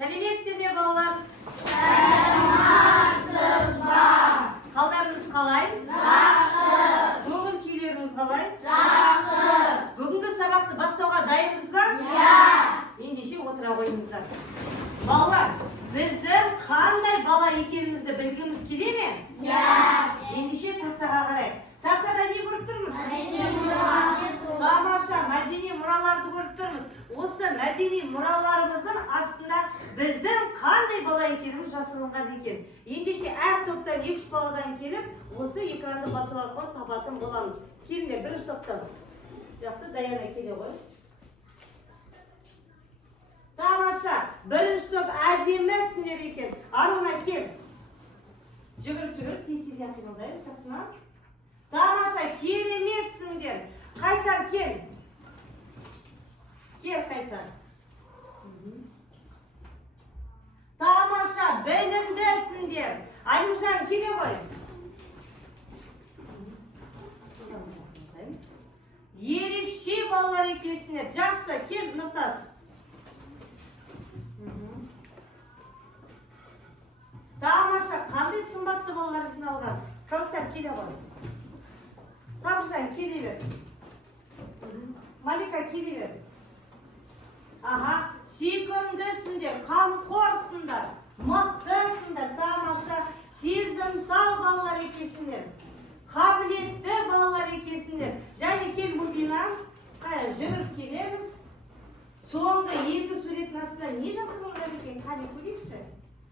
Сәлеметсіздер ме балалар? Сәлеметсіз ба? Қалдарыңыз қалай? Жақсы. Көңіл күйлеріңіз қалай? Жақсы. Бүгінгі сабақты бастауға дайынбыз ба? Иә. Ендеше отыра қойыңыздар. Балалар, біздің қандай бала екенімізді білгіміз келе ме? Иә. Ендеше тақтаға қарайық. Тақтада не көріп тұрмыз? Мәдени мұраларды. Тамаша, мәдени мұраларды көріп тұрмыз. Осы мәдени мұраларымыздың астында біздің қандай бала екеніміз жасырылған екен. Ендеше әр топтан 2-3 баладан келіп, осы экранды басу арқылы табатын боламыз. Келіңдер, бірінші топтан. Жақсы, Даяна келе ғой. Тамаша, бірінші топ әдемісіңдер екен. Аруна кел. Жүгіріп, тез-тезден қимылдайық, жақсы ма? Тамаша, кереметсіңдер. Қайсар кел. Кел, Қайсар. Тамаша, білімдісіңдер. Алимжан, келе ғой. Ерекше балалар екенсіңдер. Жақсы, кел, Нұртас. Тамаша, қандай сымбатты балалар жиналған. Кәусар, келе ғой. Сабыржан, келе бер. Малика, келе бер. Аха, сүйкімдісіңдер, қамқорсыңдар, мықтысыңдар. Тамаша, сезімтал балалар екенсіңдер. Қабілетті балалар екенсіңдер. Және кел Мубина, жүріп келеміз. Соңғы екі суреттің астында не жазылған екен? Қане көрейікші.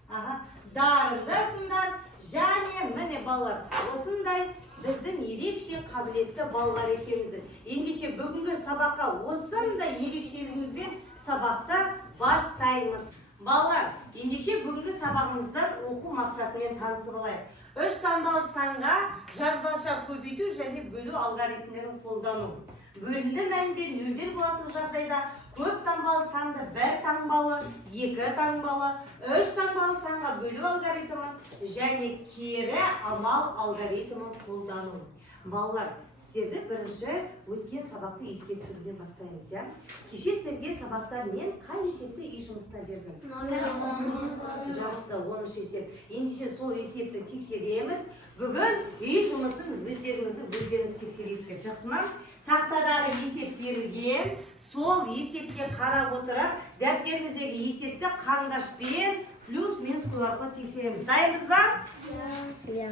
Аха, дарындысыңдар. Және міне балалар, осындай біздің ерекше қабілетті балалар екенімізді. Ендеше бүгінгі сабаққа осындай ерекшелігімізбен сабақты бастаймыз. Балалар, ендеше бүгінгі сабағымыздан оқу мақсатымен танысып алайық. 3 таңбалы санға жазбаша көбейту және бөлу алгоритмдерін қолдану. Бөлінді мәнде нөлдер болатын жағдайда көп таңбалы санды 1 таңбалы, 2 таңбалы, 3 таңбалы санға бөлу алгоритмі және кері амал алгоритмін қолдану. Балалар, сіздерді бірінші өткен сабақты еске түсіруден бастаймыз, я? Кеше сіздерге сабақта мен қай есепті үй жұмысына бердім? Жақсы, 10 есеп. Ендеше сол есепті тексереміз. Бүгін үй жұмысын өздеріңіз тексересіздер. Жақсы ма? Тақтадағы есеп берілген, сол есепке қарап отырып, дәптеріміздегі есепті қандашпен плюс-минус арқылы тексереміз. Дайынбыз ба? Иә.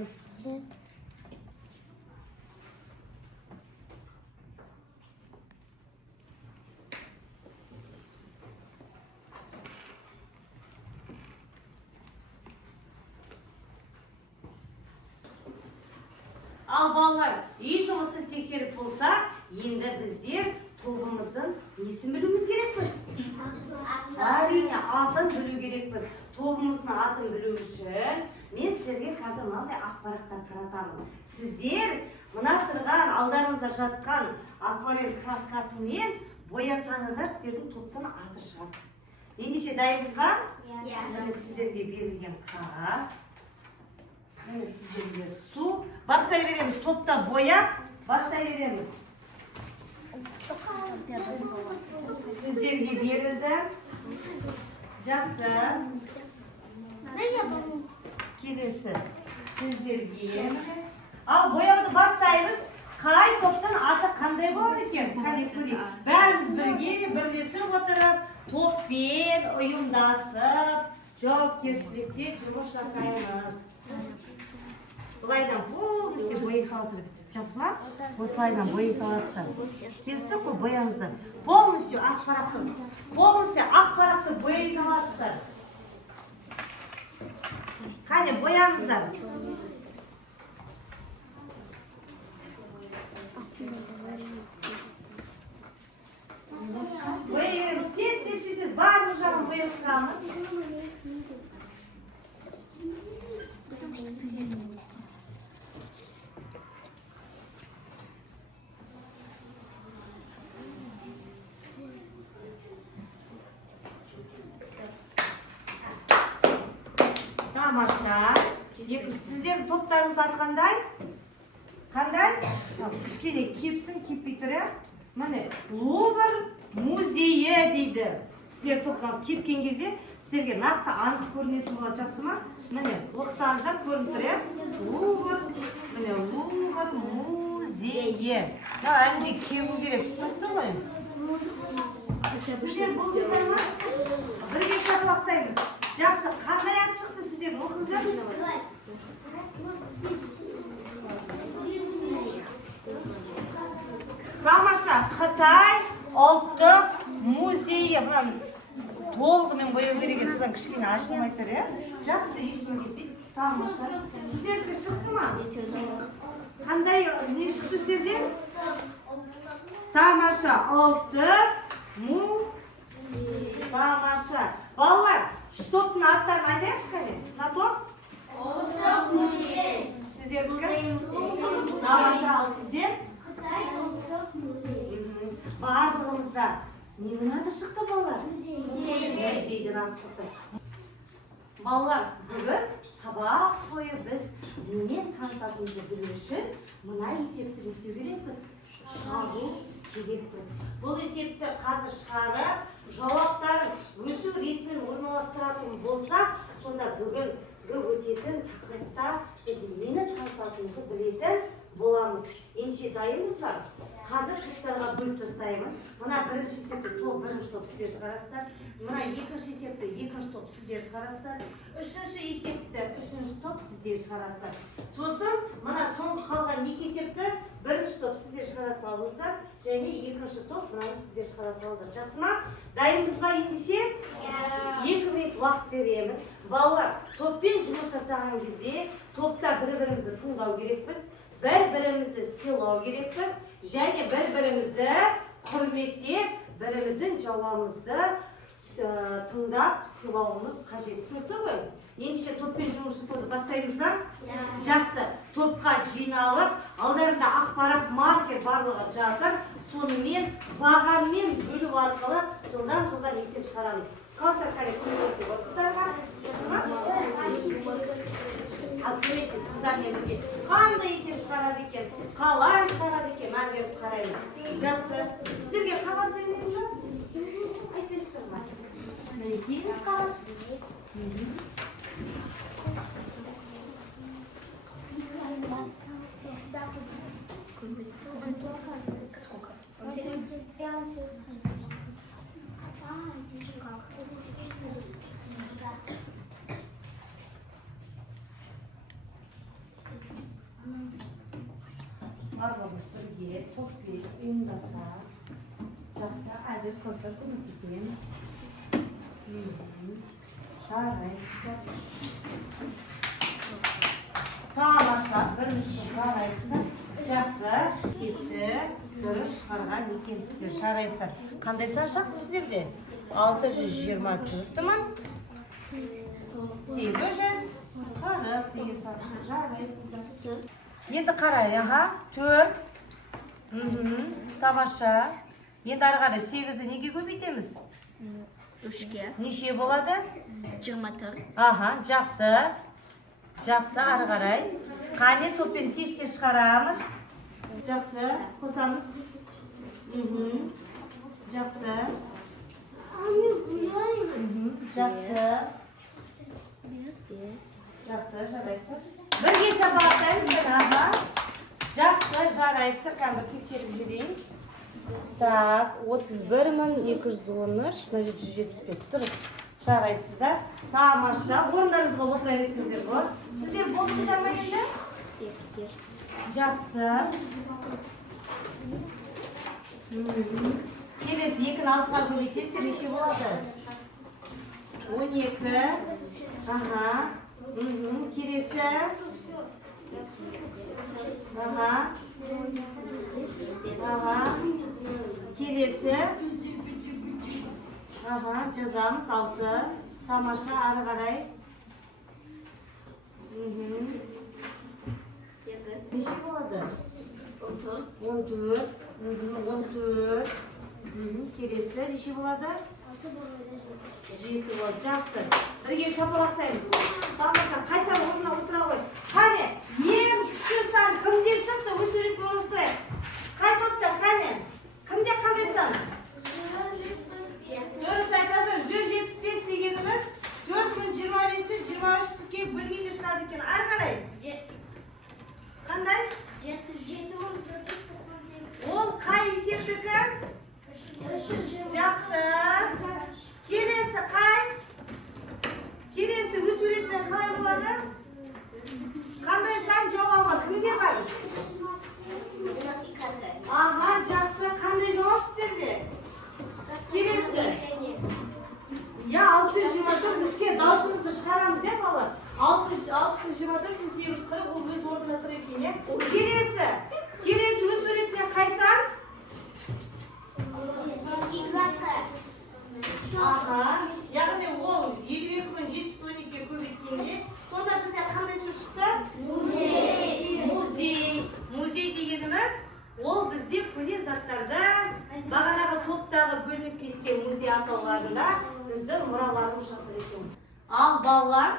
Ал балалар, үй жұмысын тексеріп болса, енді біздер тобымыздың несін білуіміз керекпіз? Әрине, атын білу керекпіз. Тобымыздың атын білу үшін мен сіздерге қазір мынандай ақпараттар таратамын. Сіздер мына тұрған алдарыңызда жатқан акварель краскасымен боясаңыздар, сіздердің топтың аты шығады. Ендеше дайынбыз ба? Иә. Міне сіздерге берілген қағаз. Міне сіздерге су. Бастай береміз, топта бояп, бастай береміз. Сіздерге берілді. Жақсы. Келесі сіздерге. Ал бояуды бастаймыз. Қай топтың аты қандай болады екен? Бәріміз бірге бірлесіп отырып, топпен ұйымдасып, жауапкершілікте жұмыс жасаймыз. Бұлайдан полностью бойы салыстыр. Жақсы ма? Осылайдан бойы салыстыр. Келістік қой бояңызды. Полностью ақпаратты бойы салыстыр. Қане бояңыздар. Бояңыз, тез, барлық жағын бояп шығамыз. Тамаша. Сіздердің топтарыңызды атқандай? Қандай? Кішкене кепсін, кеппей тұр. Міне, Лувр музейі дейді. сіздер топтан кеткен кезде сіздерге нақты анық көрінетін болады, жақсы ма? Міне, оқысаңыздар көрініп тұр, иә? Лувр, міне, Лувр музейі. Әлде кему керек, түсінікті ғой? Сіздер болыңыздар ма? Бірге шапалақтаймыз. Жақсы, қандай ат шықты сіздер? Оқыңыздар. Тамаша, Қытай ұлттық музейі. Толығымен бояу керек еді, содан кішкене ашылмай тұр, иә? Жақсы, ешкім кетпейді. Тамаша. Сіздерге шықты ма? Қандай не шықты сіздерден? Тамаша ұлттық тамаша. Балалар, топтың аттарын айтайықшы қане? На топ? Ұлттық музей. Сіздердікі? Тамаша, ал сіздер? Қытай ұлттық музей. Барлығымызда ненің аты шықты, балалар? Музейден аты шықты. Балалар, бүгін сабақ бойы біз немен танысатынымызды білу үшін мына есепті істеу керекпіз. Шығару керекпіз. Бұл есепті қазір шығарып, жауаптарын өсу ретімен орналастыратын болса, сонда бүгін өтетін тақырыпта біз нені танысатынымызды білетін боламыз. Ендеше дайынбыз ба? Қазір топтарға бөліп тастаймын. Мына бірінші есепті бірінші топ сіздер шығарасыздар. Мына екінші есепті екінші топ сіздер шығарасыздар. Үшінші есепті үшінші топ сіздер шығарасыздар. Сосын мына соңғы қалған екі есепті бірінші топ сіздер шығара салыңыздар, және екінші топ мынаны сіздер шығара салыңыздар. Жақсы ма? Дайынбыз ба ендеше? 2 минут уақыт беремін. Балалар, топпен жұмыс жасаған кезде топта бір-бірімізді тыңдау керекпіз, бір-бірімізді сыйлау керекпіз, және бір-бірімізді құрметтеп, біріміздің жауабымызды тыңдап сыйлауымыз қажет. Түсінікті ғой? Ендеше топпен жұмыс жасауды бастаймыз ба? Жақсы. Топқа жиналып, алдарында ақпарат маркер барлығы жатыр. Сонымен бағанмен бөлу арқылы жылдан есеп шығарамыз. Каусар қане көмектесіп отырсыздар. Жақсы ма? Ал көретін қыздармен бірге қандай есеп шығарады екен, қалай шығарады екен, мән беріп қараймыз. Жақсы. Сіздерге қағаз беремін ба? Айтпайсыздар ма? Мінекейіңіз қағаз. Барлығымыз бірге топпен ұйымдасақ, жақсы әділ қосып көмектесеміз. Жарайсыздар. Тамаша, бірінші жарайсыздар. Жақсы, кетті, дұрыс шығарған екенсіздер. Жарайсыздар. Қандай сан шақты сіздерде? 624 мың 840 деген сан шақты. Жарайсыздар. Енді қарай, 4. Тамаша. Енді ары қарай 8-ді неге көбейтеміз? 3-ге. Неше болады? 24. Жақсы. Жақсы, ары қарай. Қане топпен тез шығарамыз. Жақсы, қосамыз. Жақсы. Жақсы. Жақсы, жарайсыздар. Бірге шапалақтаймыз. Жақсы, жарайсыздар. Қазір тексеріп жүрейін. Так, 31.213, 775. Дұрыс. Жарайсыздар. Тамаша. Орындарыңызға отыра берсеңіздер болады. Сіздер болдыңыздар ма енді? Жақсы. Келесі 2-ні 6-ға жолайтесіздер, неше болады? 12. Келесі. Келесі. Жазамыз 6. Тамаша, ары қарай. Неше болады? 14. 14. Келесі, неше болады? 7 болады. Жақсы. Бірге шапалақтаймыз. Тамаша, қайсан орнына отыра қой. Қане, ең кіші сан кімде шықты? Өз суретін орыстырайық. Қай топта, қане? Кімде қандай сан? Дұрыс айтасың, ішке даусымызды шығарамыз, балалар. 60-24-840 ол өз орнына тұр екен, Келесі өз суретімен қайсан? Яғни ол 22,712 көбейткенде, сонда бізде қандай сөз шықты? Музей дегеніміз, ол бізде көне заттарды бағанағы топтағы бөлініп кеткен музей атауларында біздің мұраларымыз жатыр екен. Ал балалар,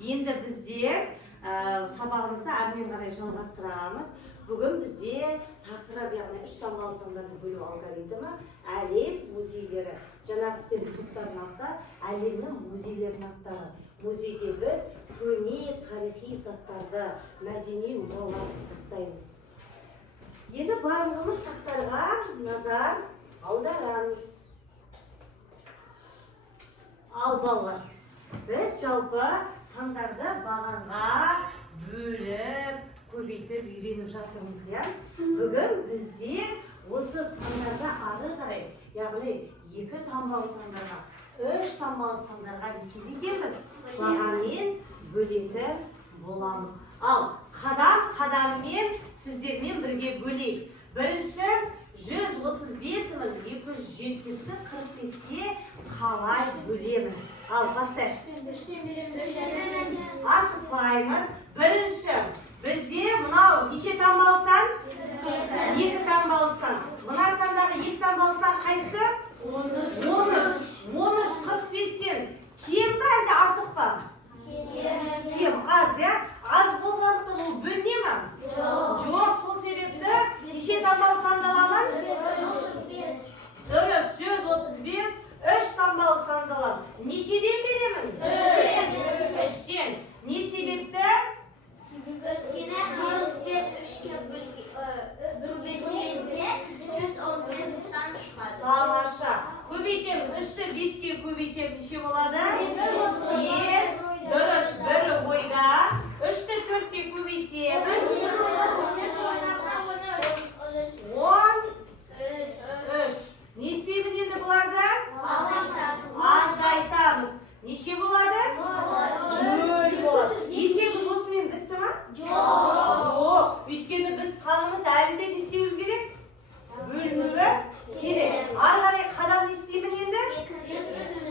енді біздер сабағымызды әрмен қарай жалғастырамыз. Бүгін бізде тақырып, яғни 3 таңбалы сандарды бөлу алгоритмі, әлем музейлері. Жаңағы сіздердің топтардың аттары әлемнің музейлерінің аттары. Музейде біз көне тарихи заттарды, мәдени мұраларды сақтаймыз. Енді барлығымыз тақтарға назар аударамыз. Ал балалар, біз жалпы сандарды бағанға бөліп, көбейтіп үйреніп жатырмыз, Бүгін бізде осы сандарға ары қарай, яғни 2 таңбалы сандарға, 3 таңбалы сандарға есептейміз, бағамен бөлетін боламыз. Ал қадам-қадаммен сіздермен бірге бөлейік. Бірінші 135.270-ті 45-ке қалай бөлеміз? Ал бастайық. Асықпаймыз. Бірінші бізде мынау неше таңбалы сан? 2 таңбалы сан. Мына сандағы 2 таңбалы сан қайсы? 13. 45-тен кем ба әлде артық па? Кем, аз, аз болғандықтан ол бөліне ме? Жоқ, сол себепті неше таңбалы сандаламын? Дұрыс, 135, 3 таңбалы сандаламын. Нешеден беремін? 3-тен. Не себепті? Өткені 45 3-ке бөлгенде 115 сан шығады. Тамаша. Көбейтеміз. 3-ті 5-ке көбейтеміз. Неше болады? 5. Дұрыс, бір ойда. 3-ті 4-ке көбейтеміз. 13. Не істеймін енді бұларды? Ажырайтамыз. Неше болады? 0 болады. Есебіз осымен бітті ма? Жоқ. Өйткені біз санымыз әлі де не істеуі керек? Бөлінуі керек. Ары қарай қадам не істеймін енді?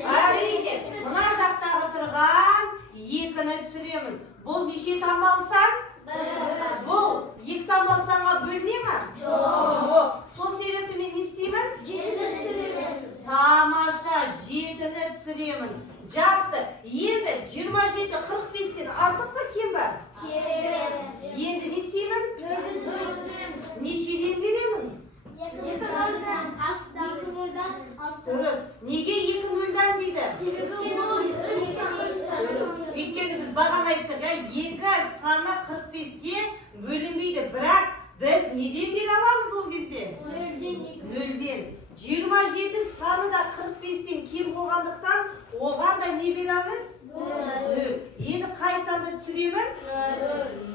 Әрине. Мына жақтағы тұрған 2-ні түсіремін. Бұл неше таңбалы сан? Бұл 2 таңбалы санға бөліне ме? Жоқ. Сол себепті мен не істеймін? 7-ні түсіремін. Тамаша, 7-ні түсіремін. Жақсы. Енді 27-45-тен артық па кем ба? Енді не істеймін? 4-ні түсіремін. Нешеден беремін? 2-0-дан 6-дан. Дұрыс. Неге 2-0-дан дейді? Өйткені біз бағана айттық, 2 саны 45-ке бөлінбейді. Бірақ біз неден бере аламыз ол кезде? 0-ден. 27 саны да 45-тен кем болғандықтан оған да не береміз? 0. Енді қай санды түсіремін?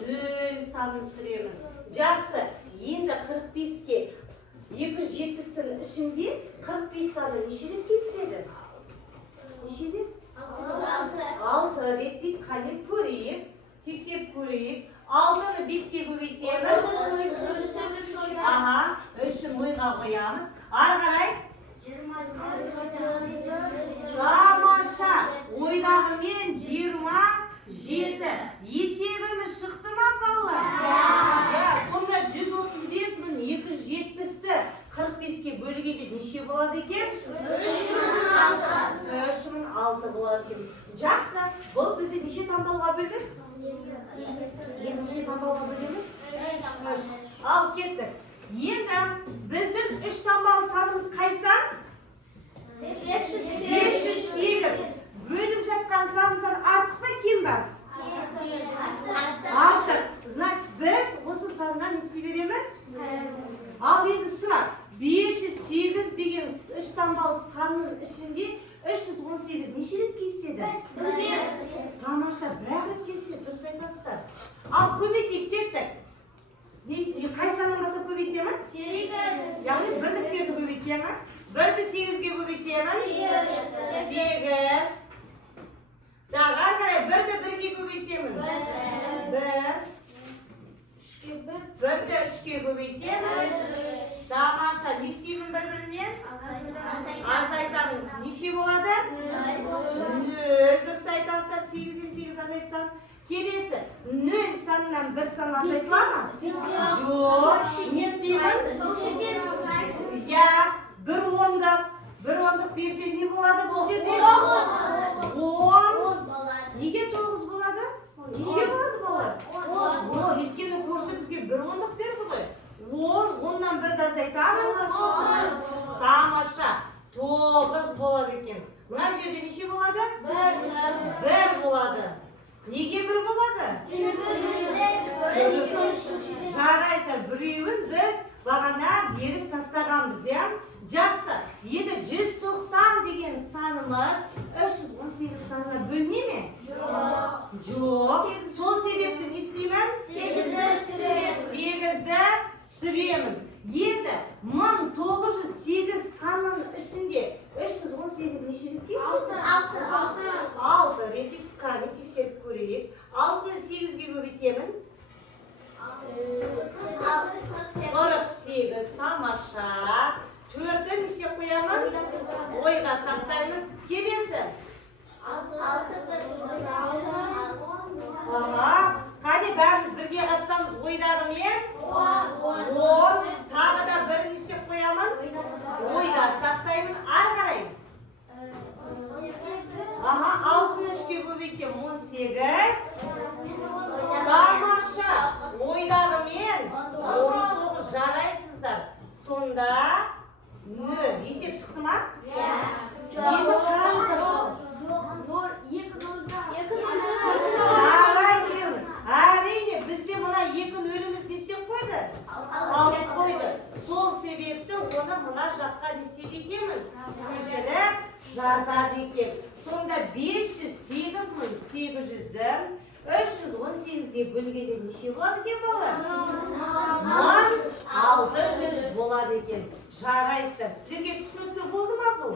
0 санын түсіремін. Жақсы. Енді 45-ке 270-тің ішінде 45 саны нешеден kesеді? Нешеден? 6 реттейді. Қайнет көрейік. Тексеп көрейік. 6-ны 5-ке көбейтеміз. 3-ін ойға қоямыз. Ары қарай? 27. Тамаша. Ойдағымен 27. Есебіміз шықты ма балалар? Сонда 135.270-ті 45-ке бөлгенде неше болады екен? 3.006 болады екен. Жақсы. Бұл бізде неше таңбалға бөлдік? Енді неше таңбалға бөлеміз? 3. Ал кеттік. Енді біздің 3 таңбалы санымыз қайса? 508. Бөліп жатқан санымыздан артық па кем ба? Артық. Значит, біз осы саннан не істей береміз? Ал енді сұрақ. 508 деген 3 таңбалы санның ішінде 318 неше рет kesеді? Тамаша, бір-ақ рет kesеді, дұрыс айтасыздар. Ал көбейтейік, кеттік. Қай саннан бастап көбейтемін? 8. Яғни 1-ді көбейтемін. 1-ді 8-ге көбейтемін. 8. көбейтемін? Бірді үшке көбейтемін. Тамаша, не істеймін бір-бірінен? Азайтамын. Неше болады? 0. Дұрыс айтасыздар, 8-ден 8 азайтсам. Келесі, 0 санынан 1 сан азайтыла ма? Жоқ. Не істеймін? Я, 1 ондық. 1 ондық берсе не болады бұл жерде? 10. Неге 9 болады? Неше болады балар? 10. Еткені көрші бізге 1 ондық берді ғой. 10-нан 1-ді азайтамын. Тамаша, 9 болады екен. Мына жерде неше болады? 1 болады. Неге 1 болады? Жарайса, біреуін біз бағана беріп тастағанбыз, иә? Жақсы, енді 190 деген санымыз 318 санына бөліне ме? Жоқ. Сол себепті не істеймін? 8-ді түсіремін. Енді 1908 санның ішінде 318 нешелік келсін? 6. Ретикканы тексеріп көрейік. 6-ны 8-ге көбейтемін. 48. Тамаша. 4-ді нешке қоямын? Ойға сақтаймын. Келесі. Қане бәріміз бірге қатсамыз ойдағы мен? 10. Тағы да бір нешке қоямын? Ойға сақтаймын. Ары қарай. 6-ны 3-ке көбейтем. 18. Тамаша. Ойдағы мен? 19. Жарайсыздар. Сонда 0. Есеп шықты ма? Енді қараңыздар. Жарайсыз. Әрине, бізде мына 2 нөліміз не істеп қойды? Алып қойды. Сол себепті оны мына жаққа не істеп екенмін? Көшіріп жазады екен. Сонда 508.800-ді 318-ге бөлгенде неше болады екен балар? 1600 болады екен. Жарайсыздар. Сіздерге түсінікті болды ма бұл?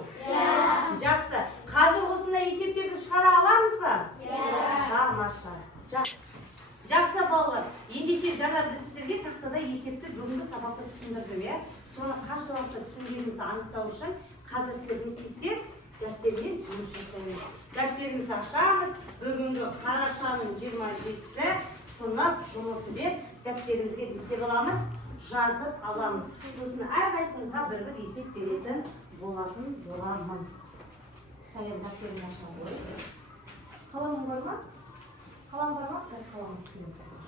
Жақсы. Қазір осындай есептерді шығара аламыз ба? Тамаша. Жақсы балалар. Ендеше жаңа біз сіздерге тақтада есепті бүгінгі сабақта түсіндірдім. Соны қаншалықты түсінгенімізді анықтау үшін қазір сіздер не істейсіздер? Дәптермен жұмыс жасаймыз. Дәптерімізді ашамыз. Бүгінгі қарашаның 27-сі сынып жұмысы деп дәптерімізге істеп аламыз, жазып аламыз. Сосын әрқайсымызға бір-бір есеп беретін боламын. Саян дәптерін ашамыз. Қаламың бар ма? Қалам бар ма? Біз қалам түсініп тұрмыз.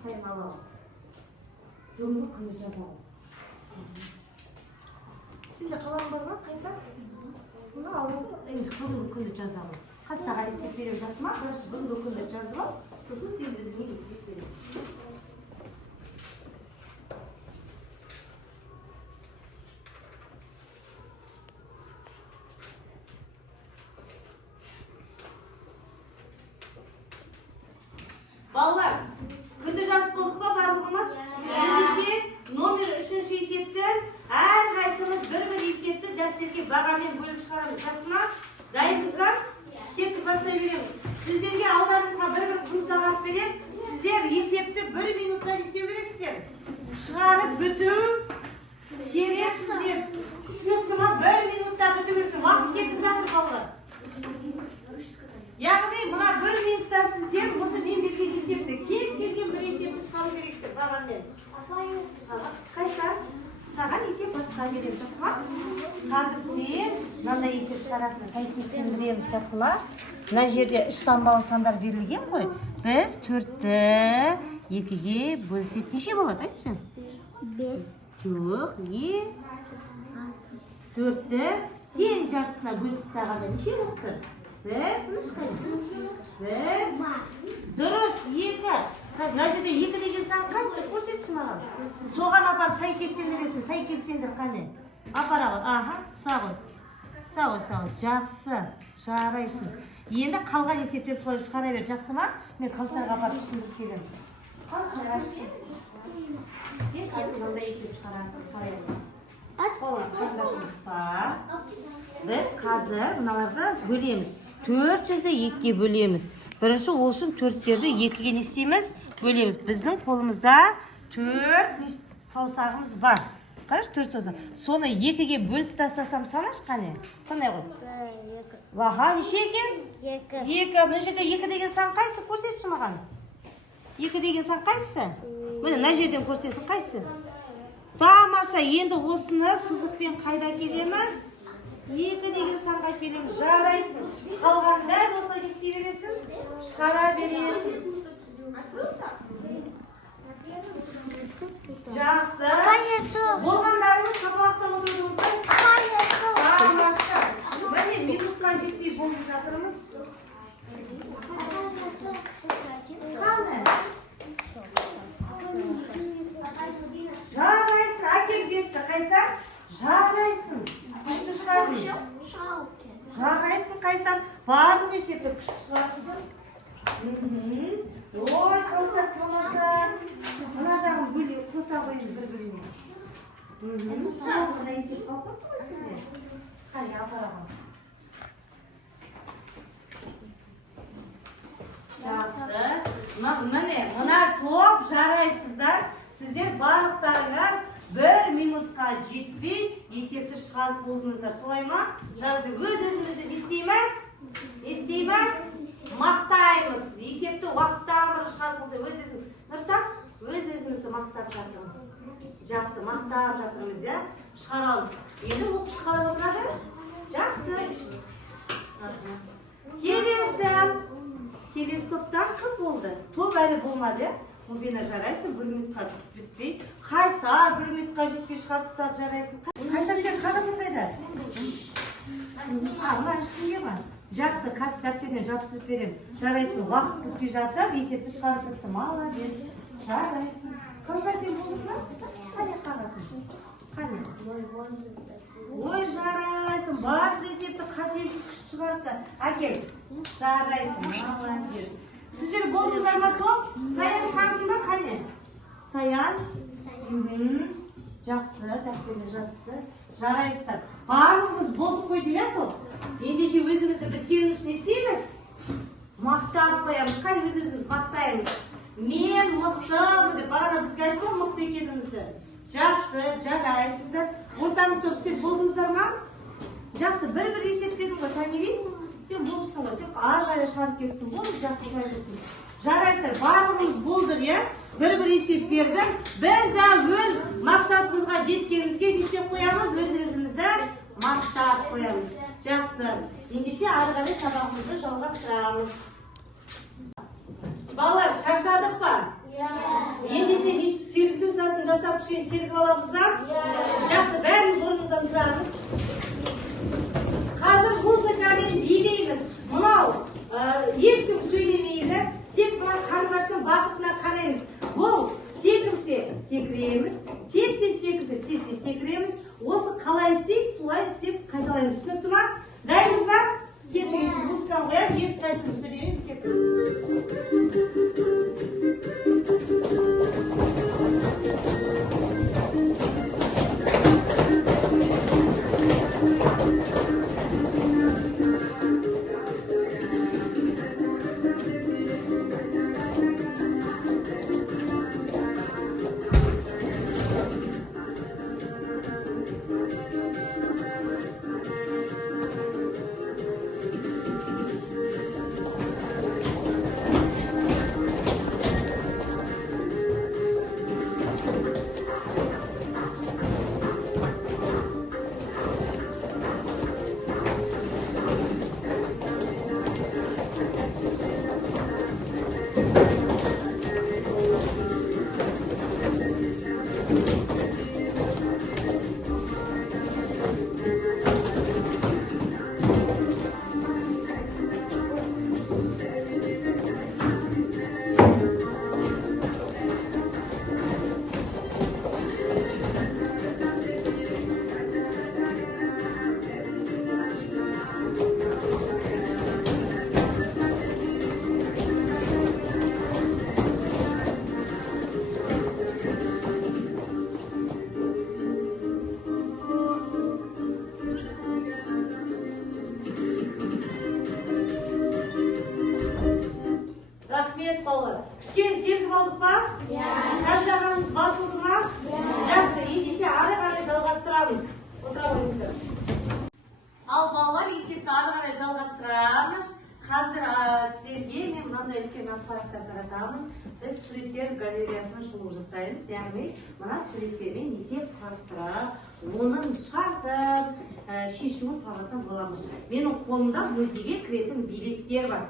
Саян алалым. Бүгінгі күні жазалым. Сенде қалам бар ма? Қайса? Бұны алып, енді бүгінгі күні жазалым. Қасаға есеп берем жақсы ма? Бірінші бүгінгі күні жазып ал, сосын сен бізге есеп берем. Балалар, күнді жазып болдық па барлығымыз? Ендеше номер 3-ші есептен әрқайсымыз бір-бір есепті дәптерге бағамен бөліп шығарамыз. Жақсы ма? Дайынбыз ба? Кетіп бастай береміз. Сіздерге алдарыңызға бір-бір күн сағат берем. Сіздер есепті 1 минутта істеу керексіздер. Шығарып бүту керексіздер. Түсінікті ма? 1 минутта бүту керексіздер. Уақыт кетіп жатыр балалар. Яғни мына 1 минутта сіздер осы мен берген есепті кез келген бір есепті шығару керексіздер бағамен. Қайсар? Саған есеп басқа берем, жақсы ма? Қазір сен мынандай есеп шығарасың, сәйкестендіреміз, жақсы ма? Мына жерде 3 таңбалы сандар берілген ғой. Біз 4-ті 2-ге бөлсек неше болады, айтшы? 5. Жоқ, 4-ті тең жартысына бөліп тастағанда неше болып тұр? 1, сыныш қайда? 1, дұрыс, 2. Мына жерде 2 деген сан қайсы? Көрсетші маған. Соған апарып сәйкестендіресің, сәйкестендір қане. Апараға, аха, сағын. Сағын. Жақсы, жарайсың. Енді қалған есептер солай шығара бер, жақсы ма? Мен Қаусарға апарып түсіндіріп келем. Қаусарға. Сен қазір мынандай есеп шығарасың, қарайын. Қолына қарындашын ұста. қазір мыналарды бөлеміз. 400-ді 2-ге бөлеміз. Бірінші ол үшін 4-терді 2-ге не істейміз? Бөлеміз. Біздің қолымызда 4 саусағымыз бар. Қараш, 4 саусақ. Соны 2-ге бөліп тастасам санаш қане? Санай ғой. Ваха, неше екен? 2. Мына жерде 2 деген сан қайсы? Көрсетші маған. 2 деген сан қайсы? Міне, мына жерден көрсетсін қайсы? Тамаша, енді осыны сызықпен қайда келеміз? 2 деген санға келеміз. Жарайсың. Қалған дәл болса не істей бересің? Шығара бересің. Жақсы. Болғандарымыз шапалақтан отыруды ұмытпайсыз. Тамаша. Міне, минутқа жетпей болып жатырмыз. Қане? Жарайсың. Әкел бесті қайсар? Жарайсың. Күшті шығардың. Жарайсың қайсар. Барын есепті күшті шығарғызын. Ой, қосақ тамаша. Мына жағын бөле қоса қойын бір-біріне. Мына есеп қалқыр тұр сізде. Қане, апараған. Жақсы. Міне, мына топ жарайсыздар. Сіздер барлықтарыңыз 1 минутқа жетпей есепті шығарып болдыңыздар. Солай ма? Жарысы өз-өзімізді естейміз, мақтаймыз. Есепті уақытта бір шығарып болды. Өз-өзіміз. Нұртас, өз-өзімізді мақтап жатырмыз. Жақсы, мақтап жатырмыз, я? Шығаралыз. Енді оқып шығарып отырады? Жақсы. Келесі топтан кім болды? Топ әлі болмады, я? Мубина, жарайсың, 1 минутқа бітпей. Қайсар, 1 минутқа жетпей шығарып тастап жарайсың. Қайсар, сен қағазың қайда? Мына ішінде ма? Жақсы, қазір дәптермен жабыстырып берем. Жарайсың, уақыт бітпей жатыр, есепті шығарып бітті. Молодец. Жарайсың. Қайсар, сен болдың ба? Қане қағазың? Қане? Ой, жарайсың. Барлық есепті қатесіз күшті шығарыпты. Әкел. Жарайсың. Молодец. Сіздер болдыңыздар ма топ? Саян шығардың ба? Қане? Саян? Жақсы, дәптеріне жазыпты. Жарайсыздар. Барлығымыз болдық қой деме топ? Ендеше өзімізді біткеніміз үшін істейміз? Мақтап қоямыз. Қай өзіміз мақтаймыз? Мен мықтымын деп бағана бізге айтқан мықты екенімізді. Жақсы, жарайсыздар. Ортаңғы топ, сен болдыңыздар ма? Жақсы, бір-бір есептерін ғой, танелейсің. Сен болыпсың ғой, сен ары-қарай шығарып келіпсің, болды, жақсы қойылысың. Жарайсыздар, барлығымыз болдық, е? Бір-бір есеп бердім. Біз де өз мақсатымызға жеткенімізге несеп қоямыз, өз-өзімізді мақтап қоямыз. Жақсы. Ендеше ары-қарай сабағымызды жалғастырамыз. Балалар, шаршадық па? Ендеше біз сергіту сатын жасап үшкен сергіп аламыз ба? Жақсы, бәріміз орнымыздан тұрамыз. Қазір музыкамен билейміз. Мынау ешкім сөйлемейді. Тек мына қарлығаштың бақытына қараймыз. Бұл секірсе секіреміз, тез-тез секірсе тез-тез секіреміз. Осы қалай істейді, солай істеп қайталаймыз. Түсінікті ма? Дайынбыз ба? Кетпеңіз, музыканы қоямыз, ешқайсысын сөйлемейміз, кеттік. Отырамыз. Отырамыз. Ал балалар есепті ары қарай жалғастырамыз. Қазір сіздерге мен мынандай үлкен ақпараттар таратамын. Біз суреттер галереясына шолу жасаймыз. Яғни мына суреттермен есеп құрастырып, оның шартын, шешуін табатын боламыз. Менің қолымда музейге кіретін билеттер бар.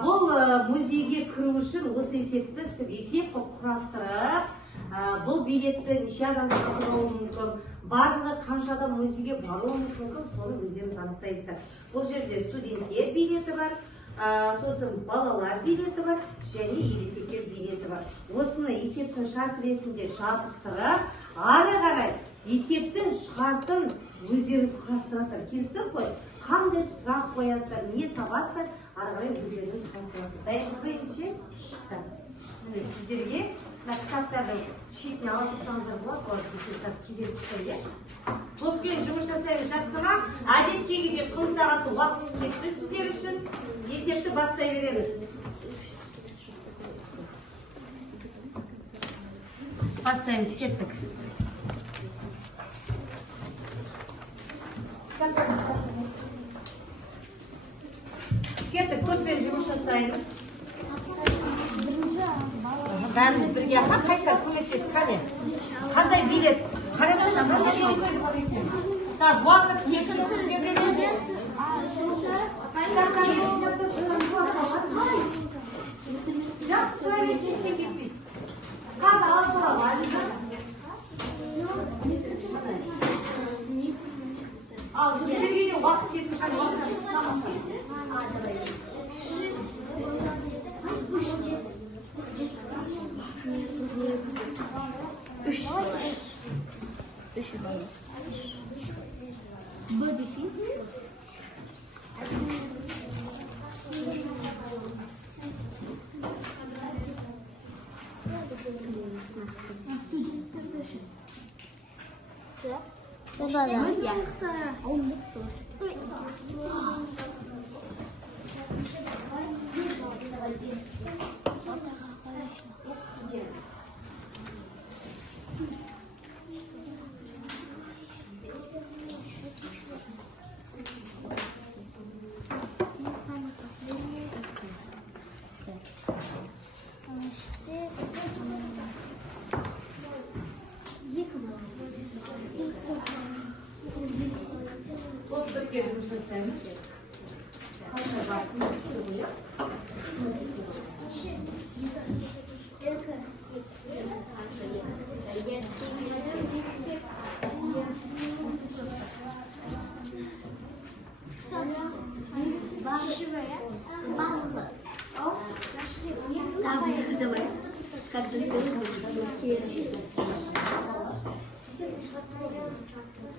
Бұл музейге кіру үшін осы есепті есеп құрастырып, бұл билетті неше адам сатуы мүмкін, барлығы қанша адам музейге баруымыз мүмкін, соны өздеріңіз анықтайсыздар. Бұл жерде студенттер билеті бар, сосын балалар билеті бар, және ересектер билеті бар. Осыны есептің шарт ретінде шабыстырып, ары қарай есептің шартын өздеріңіз құрастырасыздар. Келістік қой, қандай сұрақ қоясыздар, не табасыздар, ары қарай өздеріңіз құрастырасыздар. Дайынсыз ба ендеше? Сіздерге кітаптарды шетін алып тұрсаңыздар болады, олар кедергі түсірге. Топпен жұмыс жасаймыз, жақсы ма? Әдеттегідей қыл сағаты уақыт кетті сіздер үшін. Есепті бастай береміз. Бастаймыз, кеттік. Кеттік, топпен жұмыс жасаймыз. Бәріміз бірге аққа қайсар көмектес қане. Қандай билет? Қарасаңыз қандай билеттер бар екен? Уақыт екінші сіздерде де. Жақсы сұрайын ештен кетпейді. Қазір ала сұралайын. Ал сіздерге де уақыт кетін қане уақыт Üç balon. Bu defi. Bu balon. Birlikte жұмыс жасаймыз. Қанша басын қойып. Как ты скажешь?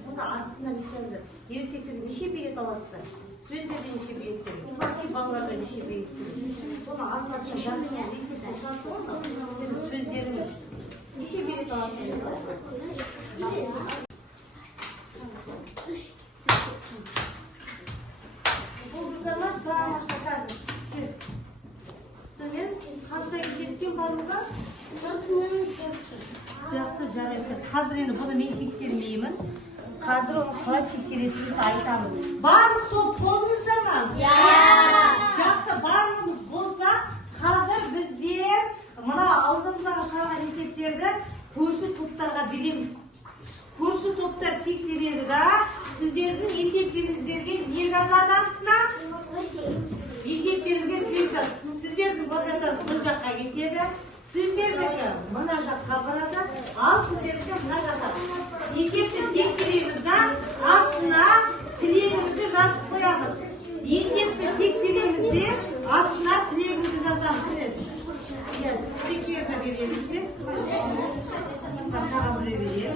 Бұны астына мекенді. Ересектерді неше билет аласыздар? Студенттерде неше билеттер? Балаларда неше билеттер? Бұны астына жазылған есепті шарты оны, сөздеріңіз. Неше билет аласыздар? Бұл қыздардан тұрамаша қазір. Сонымен қанша кеткен бармыға? Жақсы, жарайсыз. Қазір енді бұны мен тексермеймін. Қазір оны қалай тексеретінізді айтамын. Барлық топ болыңыздар ма? Жақсы, барлығымыз болса, қазір біздер мына алдымыздағы шығарған есептерді көрші топтарға береміз. Көрші топтар тексереді да, сіздердің есептеріңіздерге не жазады астына? Есептеріңізге тексереді. Сіздердің отасыз бұл жаққа кетеді. Сіздердікі мына жаққа барады, ал сіздердікі мына жаққа. Есепті тексереміз да, астына тілегімізді жазып қоямыз. Есепті тексереміз де, астына тілегімізді жазамыз. Секерді береміздер. Саған біре берем.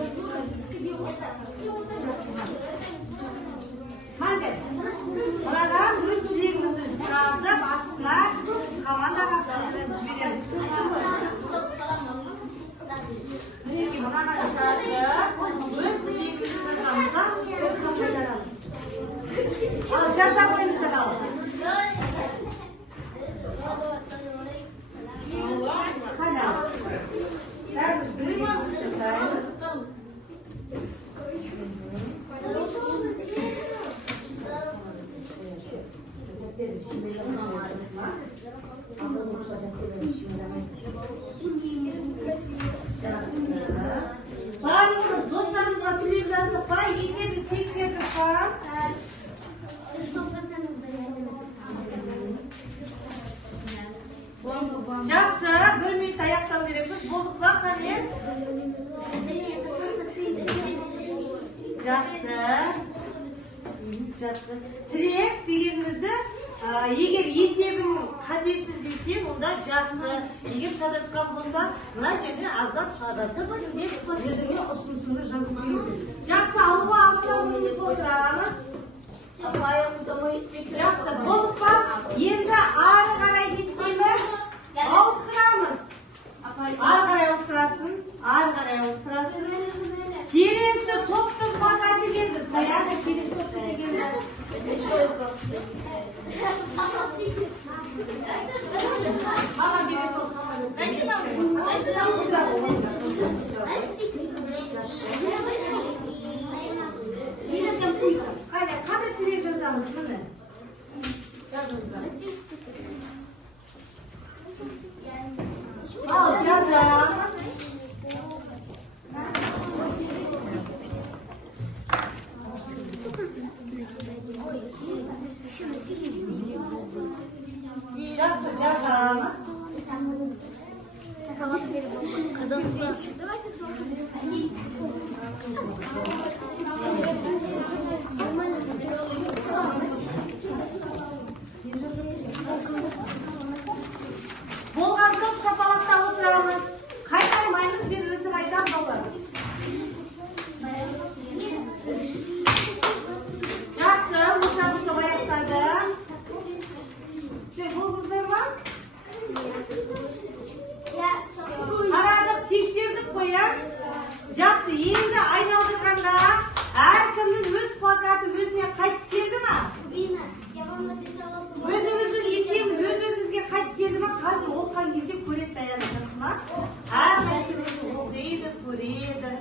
Қандай? Бұрадан өз тілегімізді жазып, астына командаға жібереміз. Мінеки мынаған жазып, өз тілегімізді жазамызға көпті қайтарамыз. Ал жаза қойыңыздар ал. Қана. Бәріміз бірге жұмыс жасаймыз. Barbamız dostlarımızla bilir yazdık. Bay есебін тексердік па? Жақсы, бір минут аяқтау керекпіз. Болдық па, қане? Жақсы. Жақсы. Тірек дегенімізді, егер есебін қатесіз десең, онда жақсы. Егер шадасқан болса, мына жерде аздап шадасы деп өзіңе ұсынысыңды жазып бересің. Жақсы, алуға алсаңыз отырамыз. Жақсы, болдық па? Енді ары қарай не істейміз? Ауыстырамыз. Ары қарай ауыстырасын. Ары қарай ауыстырасын. Келесі топтың плакаты келді. Қаяғы келесі топты келді. Маған бересі олсаңдар. Қандай тірек жазамыз, міне. Жазыңыздар. Ал, жазамыз. Жақсы, жазамыз. Болған топ шапалақтап отырамыз. Қайтармаймыз, мен өзім айтам балалар. Жақсы, мұқтамызды аяқтады. Сен болдыңыздар ма? Қарадық, тексердік қой, а? Жақсы, енді айналдырғанда әркімнің өз плакаты өзіне қайтып келді ма? Өзіңіздің есеміз өз-өзіңізге қайтып келді ма? Қазір оқыған кезде көреді даяныңыз ма? Әрқайсыңыз оқиды, көреді.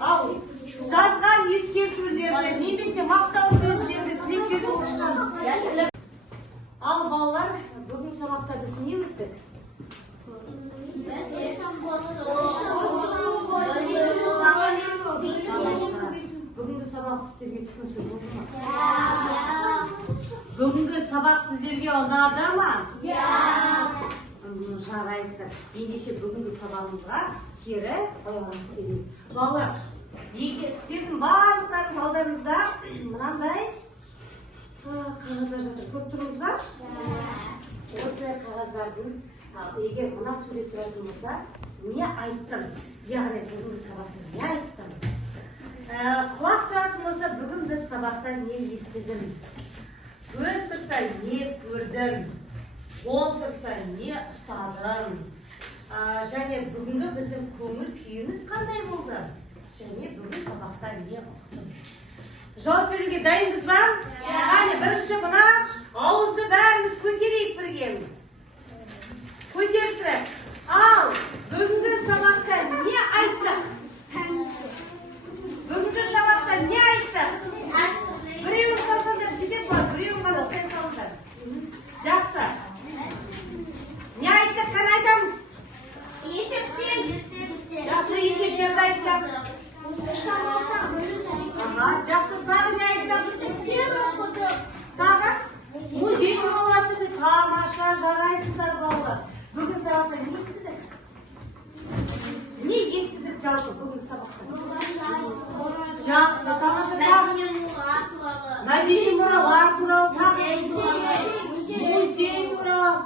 Ал жазған ескертулерді немесе мақтау сөздерді тілектерді оқышамыз. Ал балалар, бүгін сабақта біз не өттік? Бүгінгі сабақ сіздерге түсінікті болды ма? Бүгінгі сабақ сіздерге ұнады ма? Жарайсыздар. Ендеше бүгінгі сабағымызға кері қойғанымыз келеді. Балалар, сіздердің барлықтарыңыз алдарыңызда мынандай қағаздар жатыр. Көріп тұрмыз ба? Осы қағаздардың, егер мына сурет тұратын болса, не айттым? Яғни бүгінгі сабақта не айттым? Құлақ тұратын болса, бүгін біз сабақта не естідім? Көз тұрса, не көрдім? Қол тұрса, не ұстадым? Және бүгінгі біздің көңіл күйіміз қандай болды? Және бүгін сабақта не ұқтым? Жауап беруге дайынбыз ба? Қане, бірінші мына ауызды бәріміз көтерейік бірге. Көтеріп тұрайық. Ал, бүгінгі сабақта не айттық? Бүгінгі сабақта не айттық? Біреуін салсаңдар жетеді ма? Біреуін ғана сен салыңдар. Жақсы. Не айттық, қане айтамыз? Есептен. Жақсы, есептерді айттық. Жақсы, тағы не айттық? Тағы? Музей туралы тамаша, жарайсыздар балалар. Бүгін сабақта не естідік? Не естідік жалпы бүгін сабақта? Жақсы, тамаша тағы. Мәдени мұралар туралы. Музей туралы.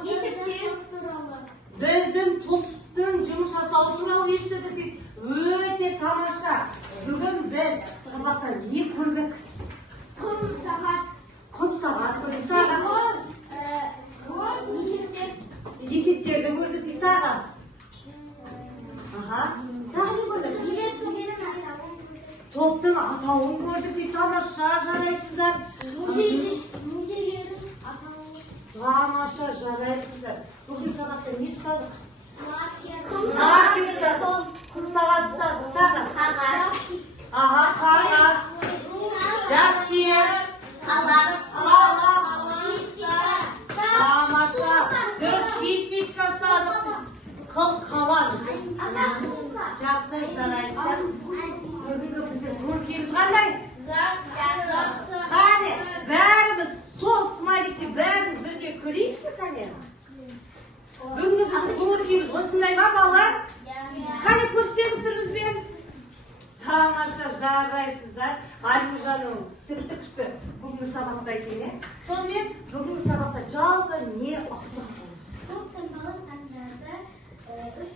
Біздің топтың жұмыс жасау туралы естідік. Өте тамаша. Бүгін біз сабақта не көрдік? Құм сағат. Құм сағат көрдік. Есептерді көрдік тағы. Тағы не көрдік? Топтың атауын көрдік. Тамаша, жарайсыздар. Тамаша, жарайсыздар. Бүгін сабақта не ұстадық? Құм сағат ұстадық. Тағы. Қағаз. Дәптер. Қалам. жарайсыздар. Армужаным тіпті күшті бүгінгі сабақта екен. Сонымен бүгінгі сабақта жалпы не ұқтық? Топ таңбалы сандарды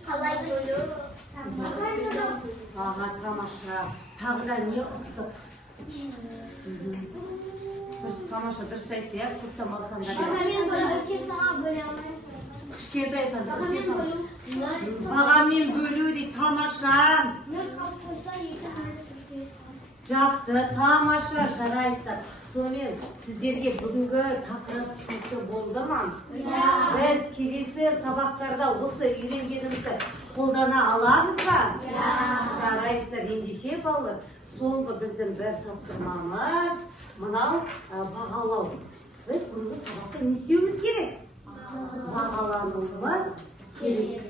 қалай бөлу? Аға, тамаша. Тағы да не ұқтық? Дұрыс, тамаша, дұрыс айтты, иә? Көп таңбалы сандар. Бағамен бөлу, кем саңа бөле алмаймыз. Кішкентай сандар. Бағамен бөлу. Бағамен бөлу дейді, тамаша. Нөл қалып қойса, екі әрі. Жақсы, тамаша, жарайсыздар. Сонымен сіздерге бүгінгі тақырып түсінікті болды ма? Біз келесі сабақтарда осы үйренгенімізді қолдана аламыз ба? Жарайсыздар, ендеше балалар. Соңғы біздің бір тапсырмамыз мынау бағалау. Біз бүгінгі сабақта не істеуіміз керек? Бағалануымыз керек.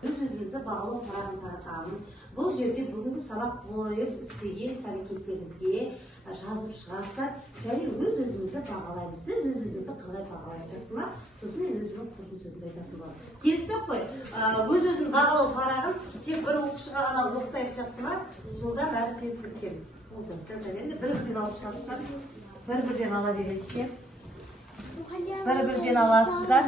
Өзімізді бағалау парағын таратамыз. Бұл жерде бүгінгі сабақ бойы істеген әрекеттеріңізге жазып шығарсыздар, және өз-өзімізді бағалаймыз. Сіз өз-өзіңізді қалай бағалайсыз ма? Сосын мен өзімнің құртын сөзімді айтатын боламын. Келістік қой, өз-өзін бағалау парағын тек бір оқушыға ғана оқытайық, жақсы ма? Жылда бәрі тез біткен. Бір-бірден алып шығасыздар, бір-бірден ала бересіздер. Бір-бірден аласыздар.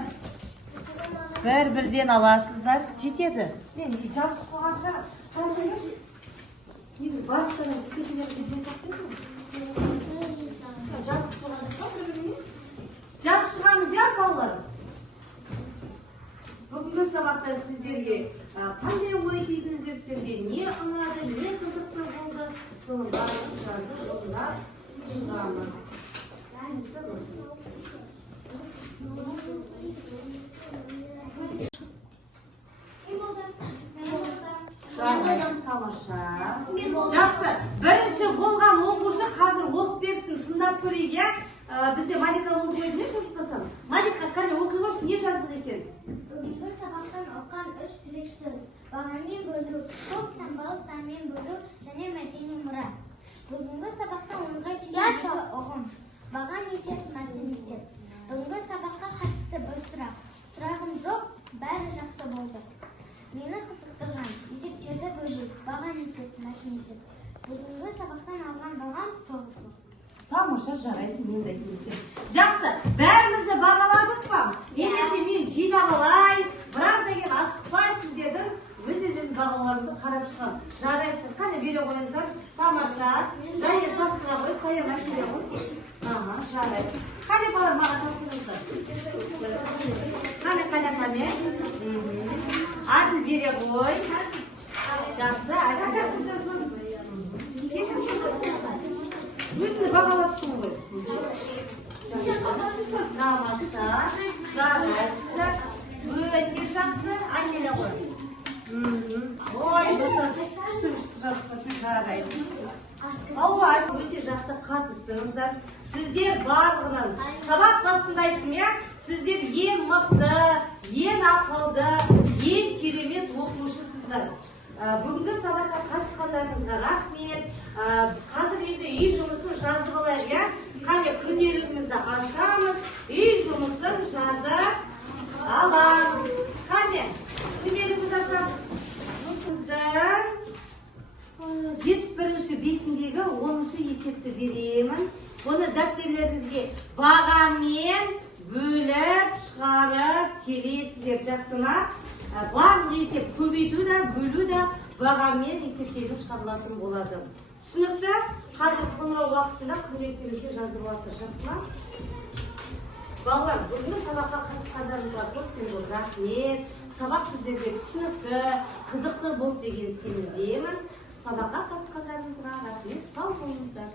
Бір-бірден аласыздар. Жетеді. Мен жабысып қойған шығар. Енді барыстардан жететілерді бен сақтайды ма? Жабысып қойған жоқ па бір-біріне? Жабып шығамыз, иә, балалар? Бүгінгі сабақта сіздерге қандай ой түйдіңіздер, сіздерге не ұнады, не қызықты болды, соның барлығын жазып отырып шығамыз. Тамаша. Жақсы. Бірінші болған оқушы қазір оқып берсін, тыңдап көрейік, иә? Бізде Малика болып еді, не жазып қасам? Малика, қане оқимашы, не жаздық екен? Бүгінгі сабақтан оққан үш тірек сөз. Бағамен бөлу, топ таңбалы санмен бөлу және мәдени мұра. Бүгінгі сабақта онға түйінгі ұғым. Баға есеп, мәтін есеп. Бүгінгі сабаққа қатысты бір сұрақ. Сұрағым жоқ, бәрі жақсы болды. Мені қызықтырған есептерді бөлу, баға есеп, мәтін есеп. Бүгінгі сабақтан алған бағам 9. Тамаша, жарайсың, мен де келесем. Жақсы, бәрімізді бағаладық па? Ендеше мен жинап алайын, біраздан кейін асықпай сіздердің өз-өзіңіздің бағаларыңызды қарап шығам. Жарайсың, қане бере қойыңыздар. Тамаша, және тапсыра қой, саяма келе қой. Жарайсың. Қане балар маған тапсырыңыздар. Қане. Әділ бере қой. Жақсы, әділ бере қой. Өзіні бағалапсың ғой. Тамаша, жарайсыздар. Өте жақсы, айнеле ғой. Ой, күшті жақсы жарайсың. Алла, өте жақсы қатыстыңыздар. Сіздер барлығынан сабақ басында айттым, иә? Сіздер ең мықты, ең ақылды, ең керемет оқушысыздар. Бүгінгі сабаққа қатысқандарыңызға рахмет. Қазір енді үй жұмысын жазып алайық, иә? Қане күнделігімізді ашамыз, үй жұмысын жазып аламыз. Қане күнделігімізді ашамыз. Жұмысымыздың 71-ші бетіндегі 10-шы есепті беремін. Оны дәптерлеріңізге бағамен бөліп, шығарып, тересіздер, жақсы ма? Барлық есеп көбейту да, бөлу да бағамен есептеліп шығарылатын болады. Түсінікті? Қазір қоңырау уақытында күнделіктеріңізге жазып аласыздар, жақсы ма? Балалар, бүгінгі сабаққа қатысқандарыңызға көп рахмет. Сабақ сіздерге түсінікті, қызықты болды деген сенімдемін. Сабаққа қатысқандарыңызға рахмет. Сау болыңыздар.